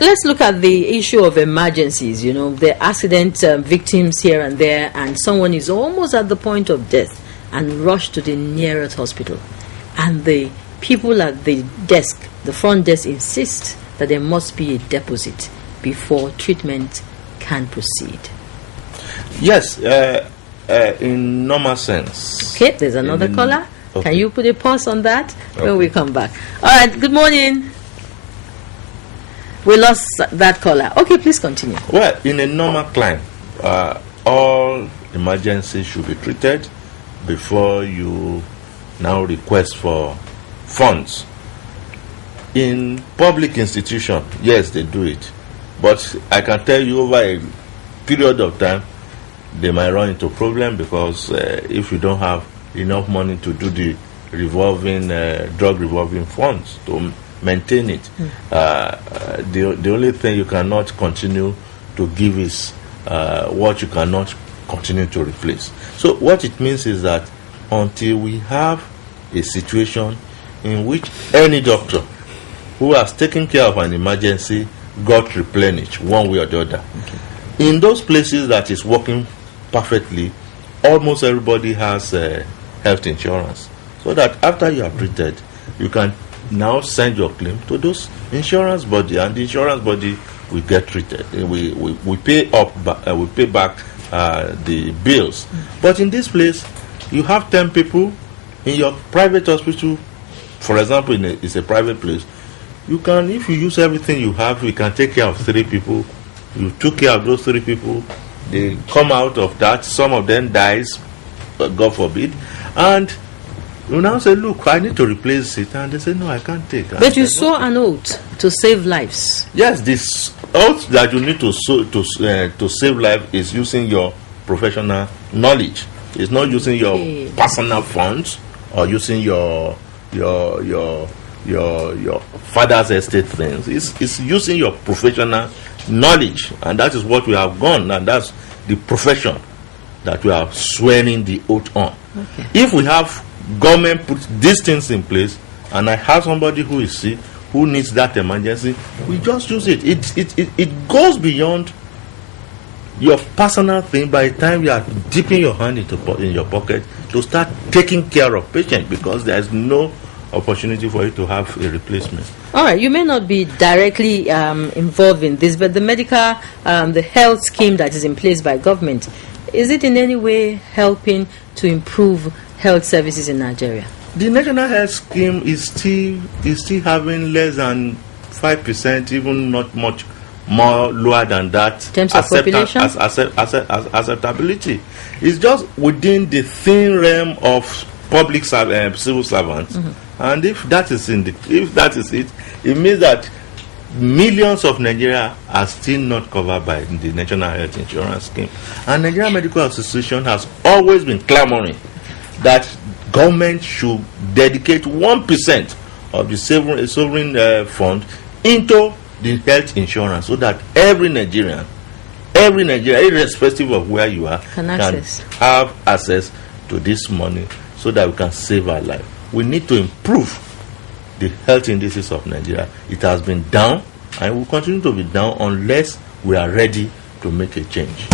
Let's look at the issue of emergencies. You know, the accident victims here and there, and someone is almost at the point of death and rushed to the nearest hospital. And the people at the desk, the front desk, insist that there must be a deposit before treatment can proceed. Yes, in normal sense. Okay, there's another caller. Okay. Can you put a pause on that when we come back? All right, good morning. We lost that caller. Okay, please continue. Well, in a normal climate, all emergencies should be treated before you now request for funds. In public institutions, yes, they do it. But I can tell you over a period of time, they might run into problem because if you don't have enough money to do the revolving drug revolving funds to maintain it, the only thing you cannot continue to give is what you cannot continue to replace. So what it means is that until we have a situation in which any doctor who has taken care of an emergency got replenished one way or the other, in those places that is working perfectly, almost everybody has health insurance, so that after you are treated, you can now send your claim to those insurance body, and the insurance body will get treated. We pay up, we pay back the bills. But in this place, you have 10 people in your private hospital. For example, it's a private place. You can, if you use everything you have, you can take care of 3 people. You took care of those 3 people. They come out of that. Some of them dies, God forbid, and you now say, look, I need to replace it, and they say, no, I can't take it. But you saw an oath to save lives. Yes, this oath that you need to save life is using your professional knowledge. It's not using your personal funds or using your father's estate things. It's using your professional knowledge, and that is what we have gone, and that's the profession that we are swearing the oath on. Okay. If we have government put these things in place, and I have somebody who is sick, who needs that emergency, we just use it. It goes beyond your personal thing. By the time you are dipping your hand in your pocket to start taking care of patient, because there is no opportunity for you to have a replacement. All right, you may not be directly involved in this, but the medical, the health scheme that is in place by government, is it in any way helping to improve health services in Nigeria? The national health scheme is still having less than 5%, even not much more lower than that. In terms of population? Acceptability. It's just within the thin realm of public civil servants, and if that is it, it means that millions of Nigeria are still not covered by the National Health Insurance Scheme. And Nigeria Medical Association has always been clamoring that government should dedicate 1% of the sovereign fund into the health insurance, so that every Nigerian, irrespective of where you are, can have access to this money, so that we can save our life. We need to improve the health indices of Nigeria. It has been down and will continue to be down unless we are ready to make a change.